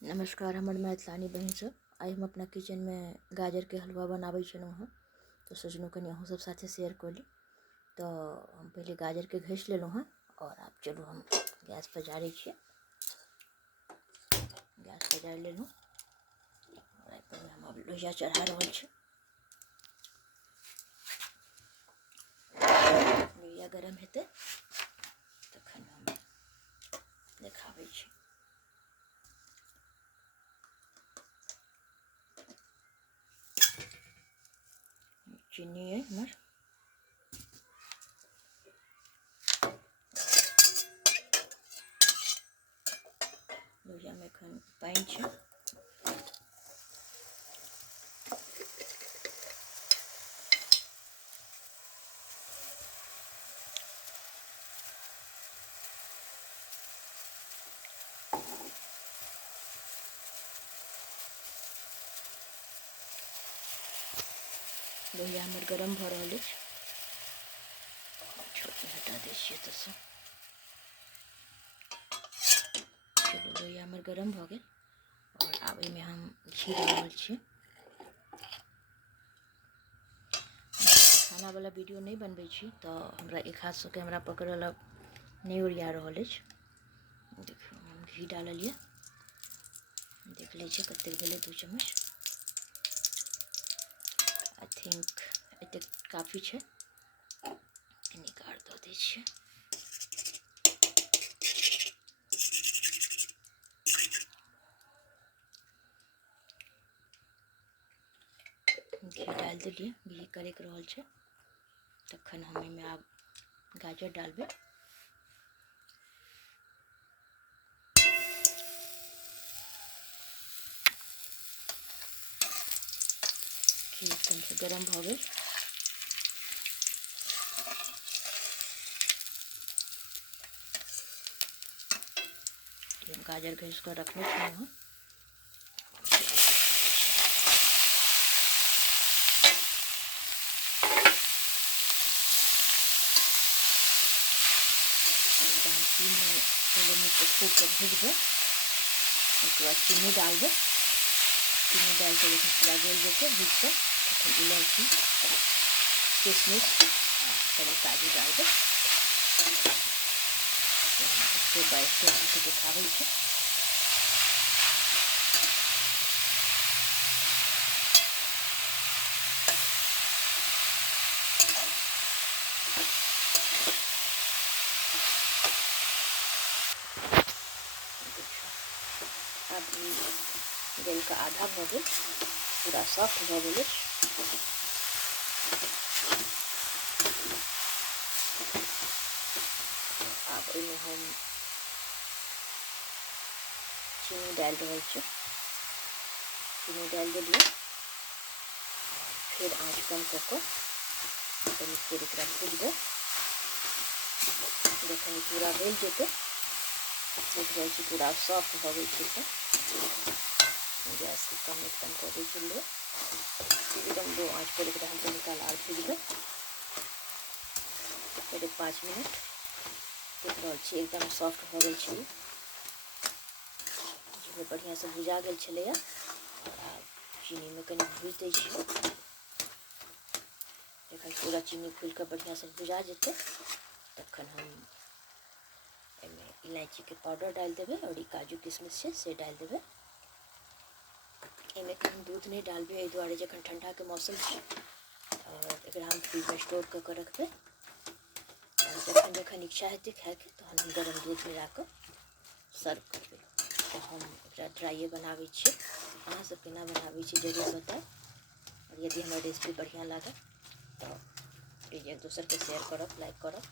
नमस्कार, हमर मैथिलानी बहन सब। आइ हम अपना किचन में गाजर के हलवा बनाबै छलहुँ हँ, तो सोचलहुँ कनि अहूँ सब साथे शेयर कर ली। तो हम पहले गाजर के घसि लेलहुँ हँ और आब चलू हम गैस पर जारै छियै। गैस पर जारि लेलहुँ और एहि पर हम अब लोहिया चढ़ा रहल छी। लोहिया गरम हेतै तखन हम देखाबै छी। चीनी है हमर, लोहिया में एखन पानि छै। लोहिया हमर गरम भऽ रहल अछि। छोटमे हटा दै छियै एतऽसँ। चलू, लोहिया हमर गरम भऽ गेल और आब एहिमे हम घी दऽ रहल छियै। खाना वाला वीडियो नहीं बनबै छी तो हमरा एक हाथ से कैमरा पकड़ल नहीं ओरिया रहल अछि। देखियौ, हम घी डाललियै, देख लै छियै कतेक भेलै। 2 चम्मच आई थिंक एतेक काफ़ी छै। कनिक आर दऽ दै छियै। घी डालि देलियै, घी करैक रहल छै। तखन हम एहिमे आब गाजर डालबै। घी एकदम से गरम भऽ गेल। हम गाजर घसि कऽ रखने छलहुँ हँ। तीन में पहले नीचे खूब के भूजबै, उसके बाद चीनी डालबै। चीनी डाल के जखन पूरा गल जेतै भूज के, तखन इलायची, किशमिश कनि काजू डालबै। स्टेप बाय स्टेप अहाँके देखाबै छी। अब गल का आधा भऽ गेल, पूरा सॉफ्ट भऽ गेल। अब एहिमे हम चीनी डालि रहल छी। चीनी डालि देलियै, फिर आँच कम कऽ कऽ कनि फेर एकरा भूजबै। जखन पूरा गल जेतै, देख रहल छी पूरा सॉफ्ट भऽ गेल छै। गैस के कम एकदम कऽ दै छलियै, एकदम लो आँच पर एकरा हम कनि काल आर भूजबै। करीब 5 मिनट। देख रहल छी एकदम सॉफ्ट भऽ गेल छै। बढ़िया से भुजा गेल छलैया। और चीनी में कनि भूज दै छियै। जखन पूरा चीनी खुलि कऽ बढ़िया से भुजा जेतै, तखन हम एहिमे इलायची के पाउडर डालि देबै और काजू किशमिश छै से डालि देबै। एहिमे हम दूध नहीं डालबै, एहि दुआरे जखन ठंडा के मौसम छै और एकरा हम फ्रिज में स्टोर कऽ के रखबै। जखन जखन इच्छा हेतै खायके तहन हम गरम दूध मिला कऽ सर्व करबै। तो हम एकरा ट्राइए बनाबै छियै। अहाँ सब केना बनाबै छी जरूर बताउ। और यदि हमर रेसिपी बढ़िया लागत तो प्लीज एक दोसर के शेयर करब, लाइक करब।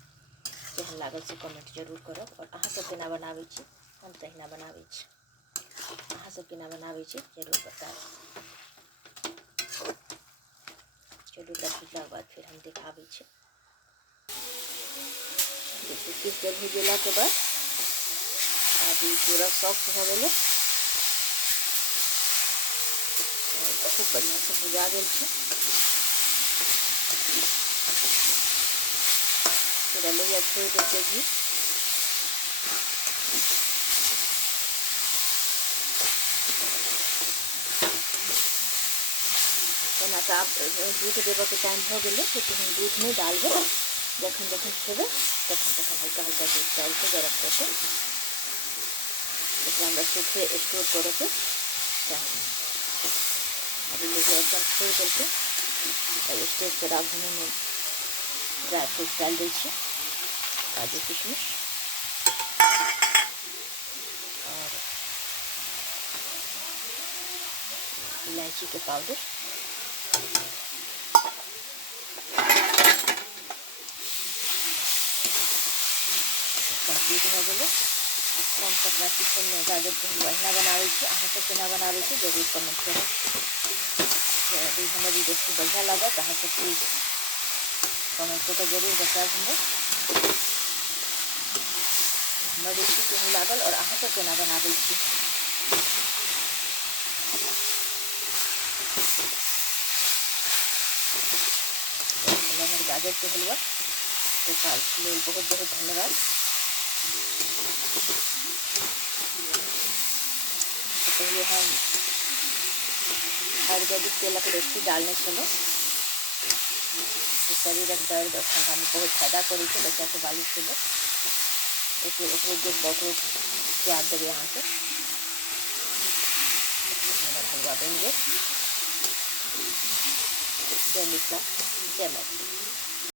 केहन लागल से कमेंट जरूर करब। और अहाँ सब केना बनाबै छी, हम तहिना बनाबै छी। अहाँ सब केना बनाबै छी जरूर बताउ। चलू, तब भुजलाके बाद फिर हम देखाबै छी। देखिए किस देर भुजला के बाद अभी पूरा सॉफ्ट हो गए, खूब बढ़िया से भुजा गया है। पूरा लोहिया छोड़ देते घी। यहाँ का आप दूध देवे के टाइम हो गए लेकिन हम दूध नहीं डालबे। जखन जखन खेबे तखन तखन हल्का हल्का दूध डाल के गरम करके एकरा सूखे स्टोर करे के चाहिए। अभी लेके एकदम छोड़ करके स्टोर पर राख देने में ड्राई फ्रूट डाल दी काजू किशमिश और इलायची के पाउडर। कंप्लीट हो गए। कम कपड़ा किचन में गाजर के हलवा अहिना बनावे छी, अहाँ सब केना बनावे छी जरूर कमेंट करें। यदि हमारी रेसिपी बढ़िया लगा तो अहाँ सब प्लीज कमेंट करके जरूर बताएं हमें हमारी रेसिपी केहन लागल और अहाँ सब केना बनावे छी। हमारे गाजर के हलवा गोपाल के लिए बहुत बहुत धन्यवाद। तो पहले हम आयुर्वेदिक तेलक रेसिपी डालने चलो जो शरीर दर्द और ठंडा में बहुत फायदा करे थे। बच्चा के बालिश के लिए एक प्याज देवे यहाँ से हलवा बन गए। जय मिथिला जय मैथिली।